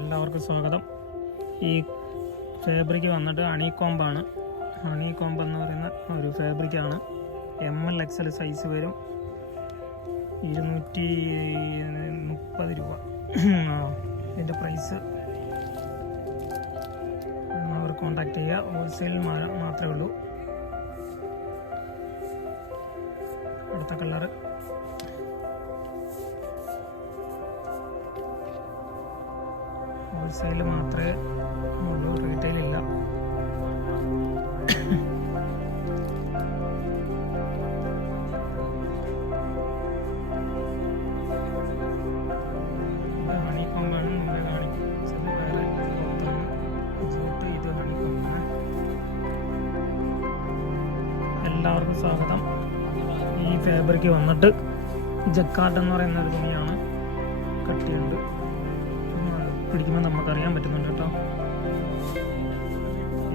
എല്ലാവർക്കും സ്വാഗതം. ഈ ഫാബ്രിക് വന്നിട്ട് ഹണികോംബാണ്. ഹണികോംബ് എന്ന് പറയുന്ന ഒരു ഫാബ്രിക്കാണ്. ML XL സൈസ് വരും. 230 രൂപ ഇതിൻ്റെ പ്രൈസ്. അവർ കോൺടാക്ട് ചെയ്യുക. ഹോൾസെയിൽ മാത്രമേ ഉള്ളൂ. അടുത്ത കളറ് ഹോൾസെയിൽ മാത്രമേ ഉള്ളൂ, റീറ്റെയിൽ ഇല്ല. ഹണികോംബാണ് മുമ്പേ കാണിച്ചത്. വേറെ പുറത്താണ് ജൂട്ട്. ഇത് ഹണികോംബാണ്. എല്ലാവർക്കും സ്വാഗതം. ഈ ഫാബ്രിക് വന്നിട്ട് ജക്കാർഡ് എന്ന് പറയുന്ന ഒരു തുണിയാണ്. കട്ടിയുണ്ട്, പിടിക്കുമ്പോൾ നമുക്കറിയാൻ പറ്റുന്നുണ്ട് കേട്ടോ.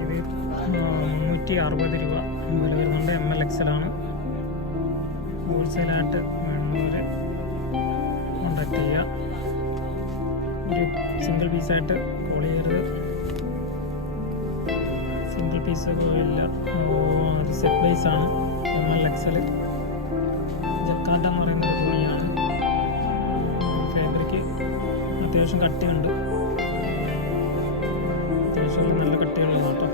ഇത് 360 രൂപ വില വരുന്നുണ്ട്. ML XL ആണ്. ഹോൾസെയിലായിട്ട് വേണമെങ്കിൽ കോണ്ടാക്ട് ചെയ്യുക. ഒരു സിംഗിൾ പീസായിട്ട് കോൾ ചെയ്യരുത്. സിംഗിൾ പീസ് ഇല്ല, അത് സെറ്റ് വൈസാണ്. ML XL ജക്കാർഡ് എന്ന് പറയുന്ന ഒരു തുണിയാണ്. ഫാബ്രിക് അത്യാവശ്യം കട്ടിയുണ്ട്. അത്യാവശ്യം നല്ല കട്ടിയുള്ള കേട്ടോ.